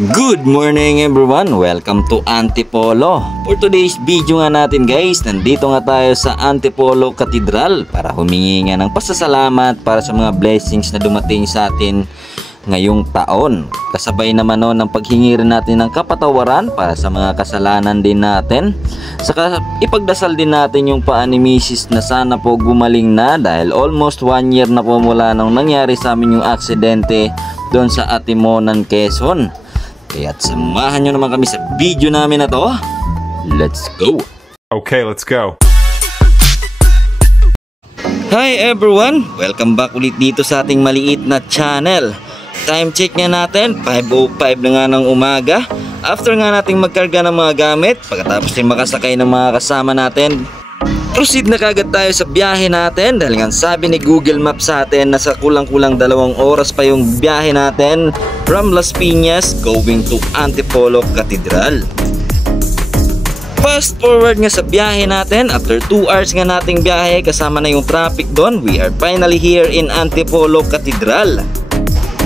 Good morning everyone! Welcome to Antipolo. For today's video nga natin guys, nandito nga tayo sa Antipolo Cathedral para humingi nga ng pasasalamat para sa mga blessings na dumating sa atin ngayong taon. Kasabay naman ng paghingi rin natin ng kapatawaran para sa mga kasalanan din natin. Saka ipagdasal din natin yung paa ni Mrs. na sana po gumaling na dahil almost 1 year na po mula nung nangyari sa amin yung aksidente doon sa Atimonan, Quezon. Kaya't samahan nyo naman kami sa video namin na to. Let's go! Okay, let's go! Hi everyone! Welcome back ulit dito sa ating maliit na channel. Time check nga natin, 5:05 na nga ng umaga. After nga nating magkarga ng mga gamit, pagkatapos din makasakay ng mga kasama natin, proceed na kagad tayo sa biyahe natin dahil nga sabi ni Google Maps sa atin na sa kulang-kulang 2 oras pa yung biyahe natin from Las Piñas going to Antipolo Cathedral. Fast forward nga sa biyahe natin, after 2 hours nga nating biyahe kasama na yung traffic doon, we are finally here in Antipolo Cathedral.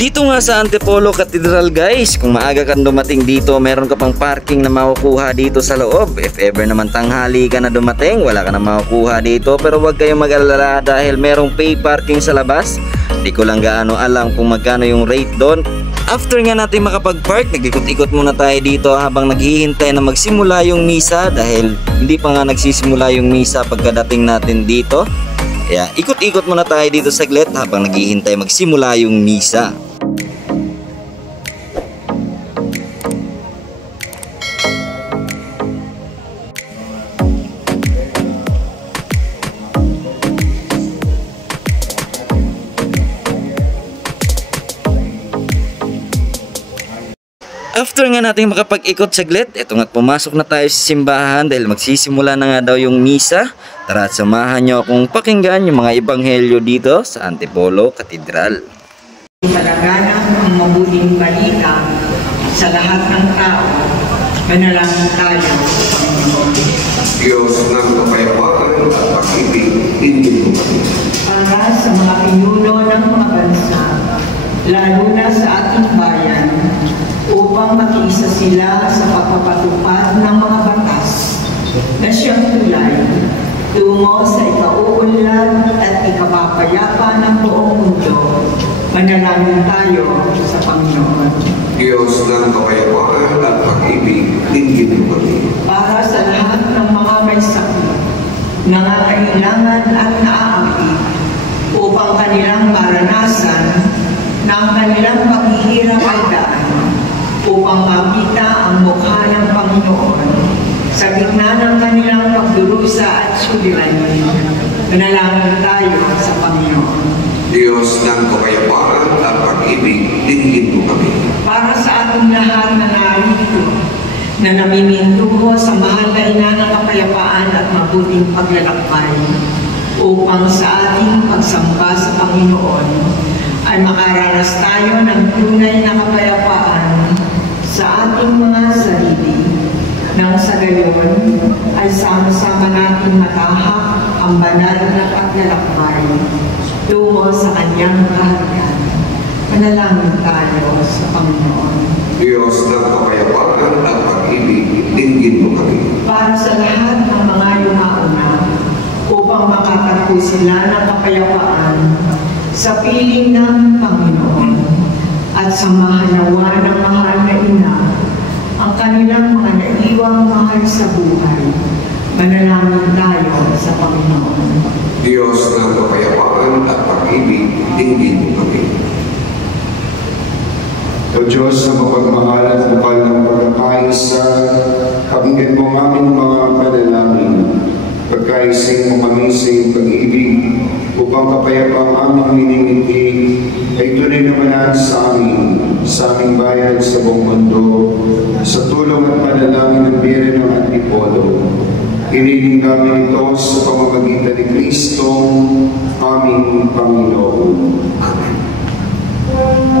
Dito nga sa Antipolo Cathedral guys, kung maaga kang dumating dito, meron ka pang parking na makukuha dito sa loob. If ever naman tanghali ka na dumating, wala ka na makukuha dito. Pero huwag kayong mag-alala dahil merong pay parking sa labas. Hindi ko lang gaano alam kung magkano yung rate doon. After nga natin makapag-park, nag-ikot-ikot muna tayo dito habang naghihintay na magsimula yung misa dahil hindi pa nga nagsisimula yung misa pagkadating natin dito. Kaya ikot-ikot muna tayo dito saglit habang naghihintay magsimula yung misa. After nga natin makapag-ikot saglit, eto nga't pumasok na tayo sa simbahan dahil magsisimula na nga daw yung misa. Tara at samahan nyo akong pakinggan yung mga ebanghelyo dito sa Antipolo Cathedral. Palaganap ang mabuting balita sa lahat ng tao. Manalangin tayo, Panginoon. Diyos ng kapayapaan at pag-ibig, hindi mo kami. Para sa mga pinuno ng mga bansa, lalo na sa ating bayan, upang makiisa sila sa pagpapatupad ng mga batas na siyang tulay tungo sa ikauunlad at ikapapayapa ng buong mundo. Manalangin tayo sa Panginoon. Diyos ng kapayapaan at pag-ibig, hindi mo kami. Para sa lahat ng mga may sakit, nangangailangan at naaapi, upang kanilang maranasan ng kanilang paghihirap ay daan, upang makita ang mukha ng Panginoon sa gitna ng kanilang pagdurusa at suliranin. Manalangin tayo sa Panginoon. Diyos ng kapayapaan at pag-ibig, hindi mo kami. Para sa ating lahat na narito, na namimintuho sa mahal na ina ng kapayapaan at mabuting paglalakbay, upang sa ating pagsamba sa Panginoon ay makaranas tayo ng tunay na kapayapaan sa ating mga sarili, nang sa gayon ay sama-sama natin matahak ang banal na paglalakbay tungo sa kanyang kaharian. Manalangin tayo sa Panginoon. Diyos ng kapayapaan at pag-ibig, dinggin mo kami. Para sa lahat ng mga yumauna, upang makatagpo sila ng kapayapaan sa piling ng Panginoon at sa mahalawa ng mahal na ina, ang kanilang mga naiwang mahal sa buhay. Manalangin tayo sa Panginoon. Diyos ng kapayapaan at pag-ibig, dinggin mo kami. O Diyos na mapagmahal at bukal ng pagkakaisa, pakinggan mo ang aming mga panalangin, pagkaising mo kami sa iyong pag-ibig, upang kapayapa ang aming miningiti ay tunay na manat sa aming bayan sa buong mundo, sa tulong at panalangin ng biyaya ng Antipolo. Hiniling namin ito sa pamamagitan ni Kristo, aming Panginoon. Amen. Amen.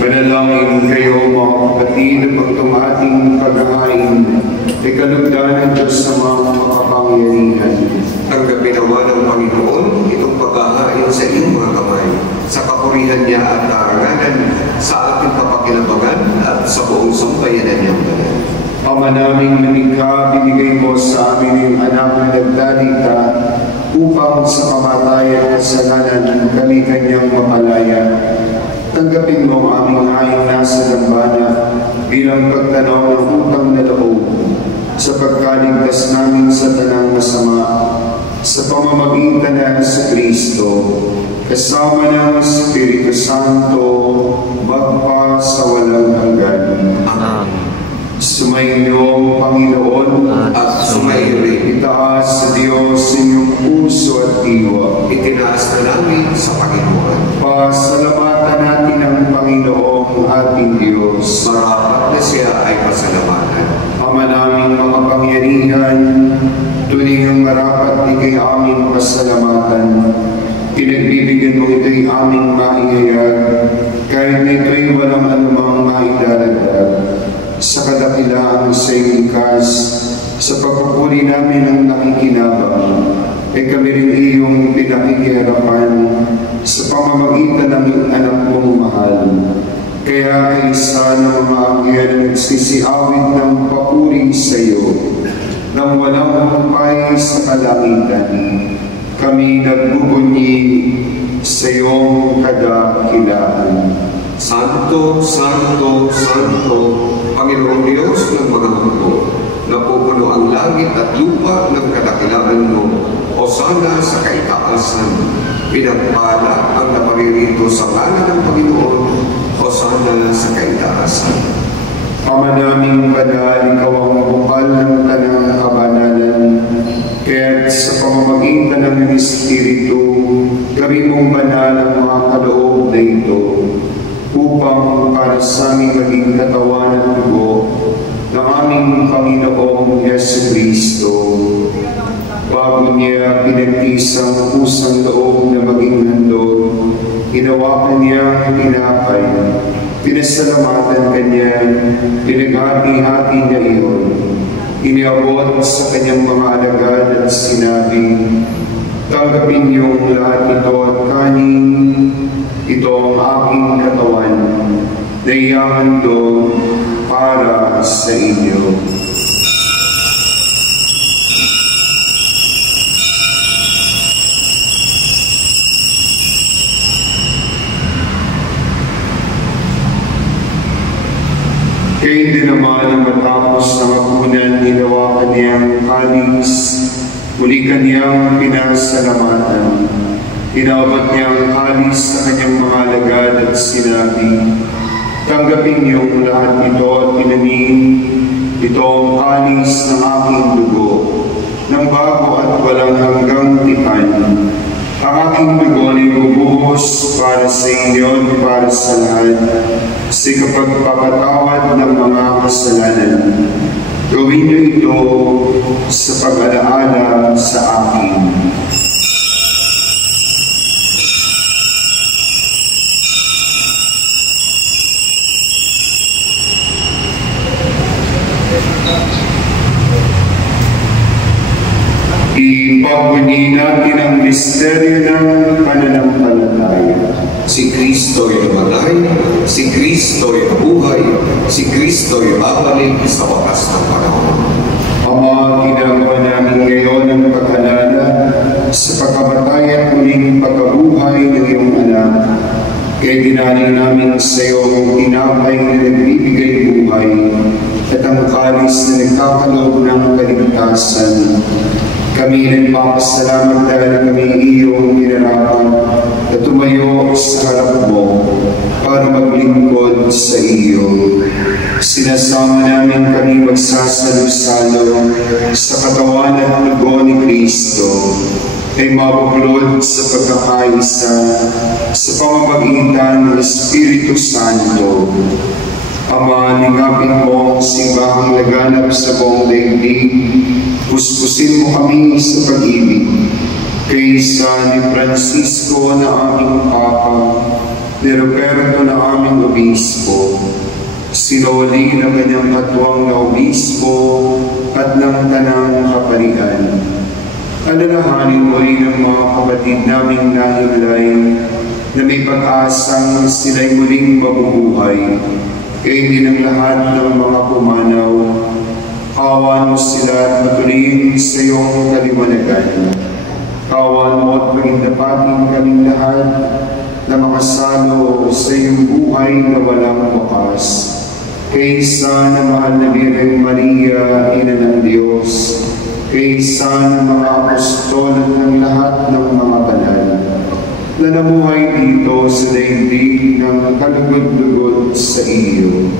Manalangin kayo mga kapatid ng pagtumating paghahain, ikalugdan ng Diyos sa mga makapangyarihan. Tanggapin naman ng Panginoon itong paghahain sa iyong mga kamay, sa kapurihan niya at karangalan, sa ating kapakinabangan at sa buong sambayanan niyang banal. Ama naming lumikha, binigay mo sa amin ang anak na nagdalita upang sa kamatayan at kasalanan kami kanyang mapalaya. Tanggapin mo ang aming haing nasa dambana bilang pagtanaw ng utang na loob sa pagkaligtas namin sa tanang masama sa pamamagitan na sa Kristo, kasama ng Espiritu Santo, magpa sa walang hanggan. Amen. Sumainyo, Panginoon, At sumayo rin. itaas sa Diyos inyong puso at diwa. Itinaas na namin sa Panginoon. Pasalamatan natin ang Panginoong ating Diyos. Marapat na siya ay pasalamatan. Ama naming makapangyarihan, tunay ang marapat ikay aming pasalamatan. Pinagbibigyan mo ito'y aming maingayag, kahit na ito'y walang anumang maidaragdag. Sa kadakilaan sa iyong likas, sa pagpupuri namin ang nakikinabang, ay kami rin iyong pinakikiharapan sa pamamagitan ng iyong anak mong mahal. Kaya kaisa ng mga anghel nagsisiawit ng papuri sa iyo, nang walang humpay sa kalangitan, kami nagbubunyi sa iyong kadakilaan. Santo, Santo, Santo, Panginoong Diyos ng mga mundo, napupuno ang langit at lupa ng kadakilaan mo, o sana sa kaitaasan. Pinagpala ang naparirito sa ngalan ng Panginoon, o sana sa kaitaasan. Ama naming banal, ikaw ang bukal ng tanang kabanalan, kaya't sa pamamagitan ng Espiritu, gawin mong banal ang mga kaloob na ito, upang para sa aming maging katawan at dugo ng aming Panginoong Jesucristo. Bago niya pinagtisang pusang loob na maging handog, hinawakan niya ang tinapay, pinasalamatan kanya, pinaghati-hati niya iyon. Iniabot sa kanyang mga alagad at sinabi, tanggapin niyong lahat ito at kanin, ito ang aking katawan na ihahandog para sa inyo. Kaya hindi naman ang matapos ng hapunan, hinawakan niya ang kalis, muli kanyang pinasalamatan. Inabot niya ang kalis sa kanyang mga alagad at sinabi, tanggapin niyong lahat ito at inamin, ito ang kalis ng aking dugo, ng bago at walang hanggang tipan. Ang aking dugo ay bubuhos para sa inyo at para sa lahat, sa kapagpapatawad ng mga kasalanan. Gawin niyo ito sa pag-alaala sa akin. Ipagpuni natin ang misteryo ng pananampalataya. Si Kristo'y namatay, si Kristo'y nabuhay, si Kristo'y babalik sa wakas ng panahon. Ama, ginagawa namin ngayon ang pag-alala sa pagkamatay at muling pagkabuhay ng iyong anak. Kaya dinali namin sa iyo ang tinapay na nagbibigay buhay at ang kalis na nagkakaloob ng kaligtasan. Kami nagpapasalamat dahil kami iyong pinarapan at tumayo sa harap mo para maglingkod sa iyo. Sinasama namin kami magsasalo-salo sa katawan at dugo ni Kristo ay mabuklod sa pagkakaisa sa pamamagitan ng Espiritu Santo. Ama, lingapin mo ang simbahang laganap sa buong daigdig. Puspusin mo kami sa pag-ibig. Kaysa ni Francisco na aming Papa, ni Roberto na aming obispo, sinoli ng kanyang katuwang na obispo at ng tanang kaparian. Alalahanin mo rin ang mga kapatid naming nahimlay na may pag-asang sila'y muling mabubuhay, kayo din ang lahat ng mga pumanaw. Kawan mo sila at matuloyin sa iyong kaliwanagan. Kawan mo at pagindapatin kaming lahat na makasalo sa iyong buhay na walang wakas. Kaysa na mahal na Birheng Maria, Ina ng Diyos, kaysa ng mga apostol at ng lahat ng mga banal, na namuhay dito sa daigdig ng kalugod-lugod sa iyo.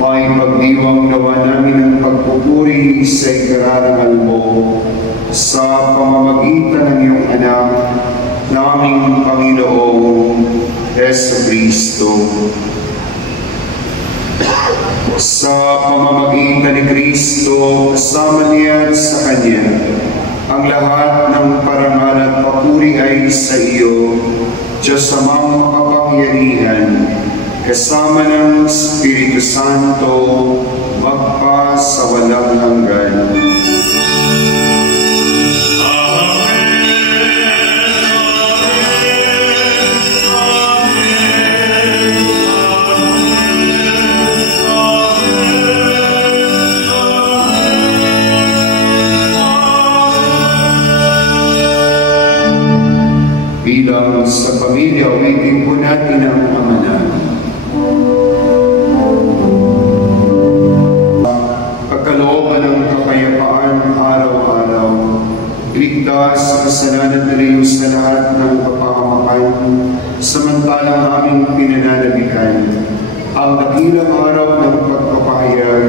May pagdiwang nawa namin ang pagpupuri sa ikararangal mo sa pamamagitan ng iyong anak, naming Panginoong Jesucristo. Sa pamamagitan ni Kristo, kasama niya at sa Kanya, ang lahat ng parangal at papuri ay sa iyo, Diyos amang makapangyarihan, kasama ng Espiritu Santo, magpa sa walang hanggan. Bilang sa pamilya, ulitin po natin ang amanan. Pagkalooban ng kapayapaan araw-araw, iligtas sa kasalanan na rin sa lahat ng kapahamakan, samantalang aming pinananabikan ang dakilang araw ng pagpapahayag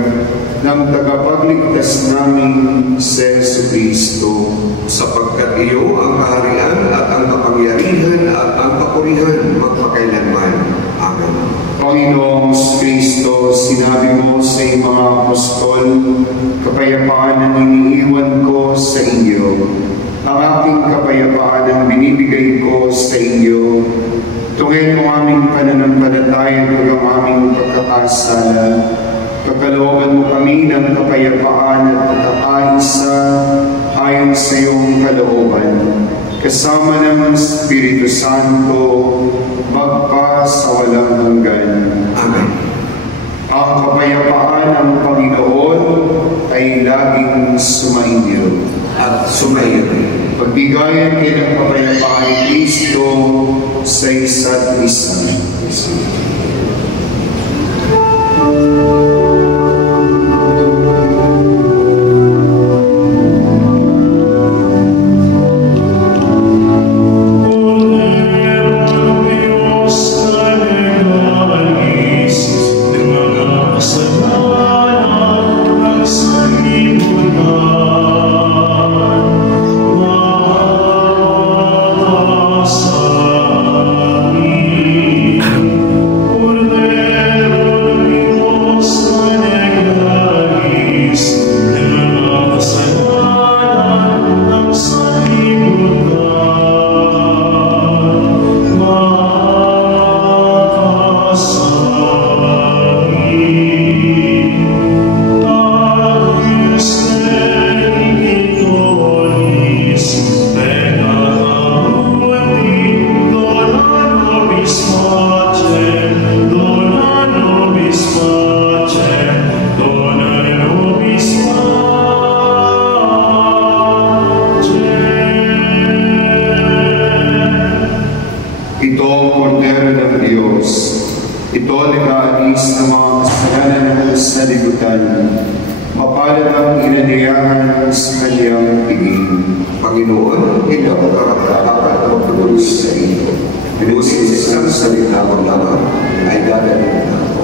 ng tagapagligtas namin sa Jesucristo. Sapagkat iyo ang kaharian at ang kapangyarihan at ang kapurihan magpakailanman. Amen. Panginoong Kristo, sinabi mo sa iyong mga apostol, kapayapaan ang iniiwan ko sa inyo. Ang aking kapayapaan ang binibigay ko sa inyo. Tungin mo aming pananampalataya at ang aming pagkakasala. Pagkalooban mo kami ng kapayapaan at pagkakaisa ayon sa iyong kalooban, kasama ng Espiritu Santo, magpa sa walang hanggan. Amen. Ang kapayapaan ng Panginoon ay laging sumainyo. At sumayo rin. Pagbigayan kayo ng kapayapaan ni Kristo sa isa't isa. Panginoon, ikaw ang karapat-dapat na magtuloy sa iyo. Pinusin sa isang salita mo lamang ay gagawin na ako.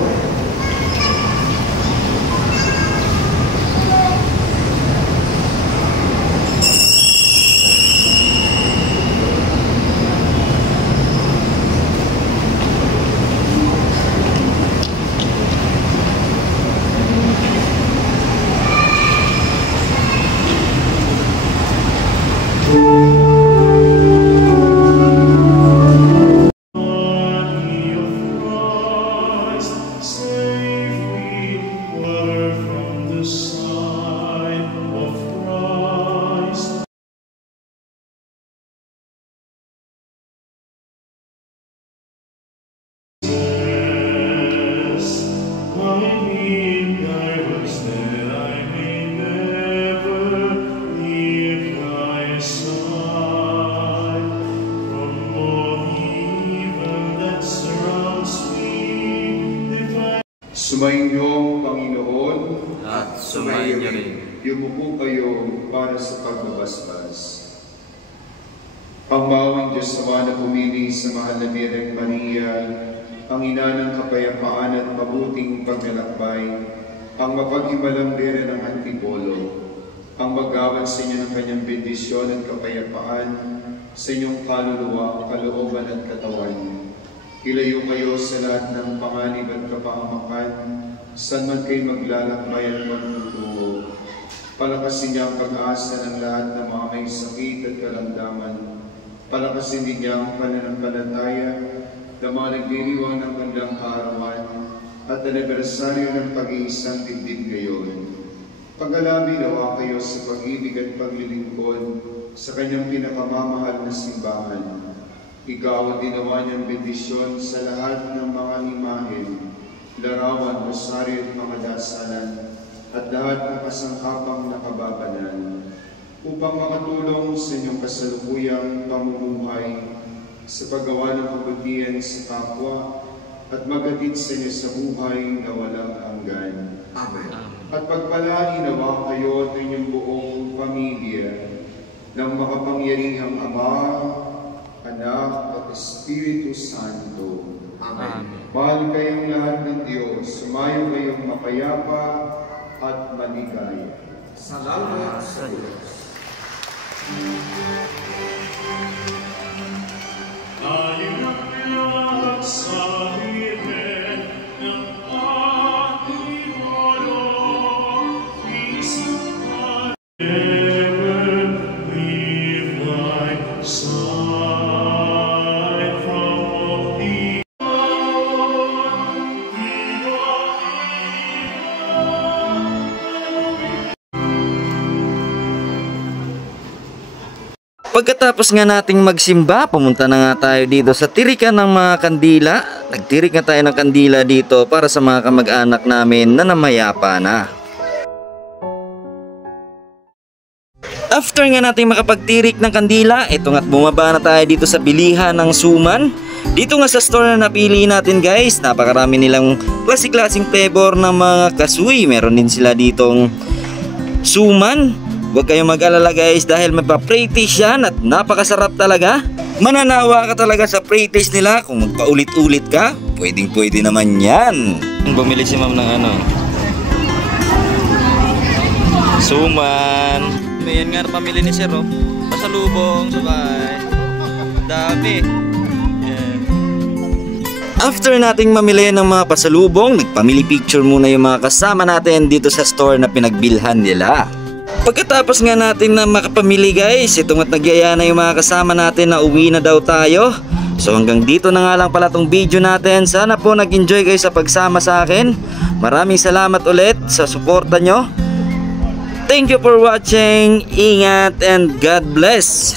Sumainyo, Panginoon, At sumayin niyo rin. Yumuko kayo para sa pagbabasbas. Ang bawang Diyos Ama na pumili sa mahal na Birhen Maria, ang ina ng kapayapaan at mabuting paglalakbay, ang mapaghimalang Birhen ng Antipolo, ang mag-awad sa inyo ng kanyang bendisyon at kapayapaan sa inyong kaluluwa, kalooban at katawan. Ilayo kayo sa lahat ng panganib at kapahamakan, saan man kayo maglalakbay at magtutungo. Palakasin niya ang pag-asa ng lahat ng mga may sakit at karamdaman. Palakasin din niya ang pananampalataya ng mga nagdiriwang ng kanilang kaarawan at anibersaryo ng pag-iisang dibdib ngayon. Pag-alami nawa kayo sa pag-ibig at paglilingkod sa kanyang pinakamamahal na simbahan. Ikaw at dinawa niyang bendisyon sa lahat ng mga imahen, larawan, rosaryo at mga dasalan, at lahat ng kasangkapang nakababanan, upang makatulong sa inyong kasalukuyang pamumuhay sa paggawa ng kabutihan sa kapwa at magatid sa inyo sa buhay na walang hanggan. Amen. At pagpalain nawa kayo at inyong buong pamilya ng makapangyarihang Ama, Anak at Espiritu Santo. Amen. Mahal kayong lahat ng Diyos, sumayo kayong mapayapa at maligaya. Salamat sa Diyos. Hallelujah, sa Birhen ng Antipolo, isang heaven we fly, side from off the Pagkatapos nga nating magsimba, pumunta na nga tayo dito sa tirikan ng mga kandila. Nagtirik nga tayo ng kandila dito para sa mga kamag-anak namin na namayapa na. After nga nating makapagtirik ng kandila, ito nga't bumaba na tayo dito sa bilihan ng suman. Dito nga sa store na napili natin guys, napakarami nilang klase-klaseng flavor ng mga kasuy. Meron din sila ditong suman. Huwag kayong mag-alala guys dahil magpa-pre-taste yan at napakasarap talaga. Mananawa ka talaga sa pre-taste nila. Kung magpaulit-ulit ka, pwedeng-pwede naman yan. Bumili si ma'am ng ano, suman. Ayan nga pamili ni Sir, oh. Pasalubong, sabay. Dami. Yeah. After nating mamili ng mga pasalubong, nagpamili picture muna yung mga kasama natin dito sa store na pinagbilhan nila. Pagkatapos nga natin na makapamili guys, ito nga't nagyaya na yung mga kasama natin na uwi na daw tayo. So hanggang dito na nga lang pala tong video natin. Sana po nag-enjoy kayo sa pagsama sa akin. Maraming salamat ulit sa suporta nyo. Thank you for watching. Ingat and God bless.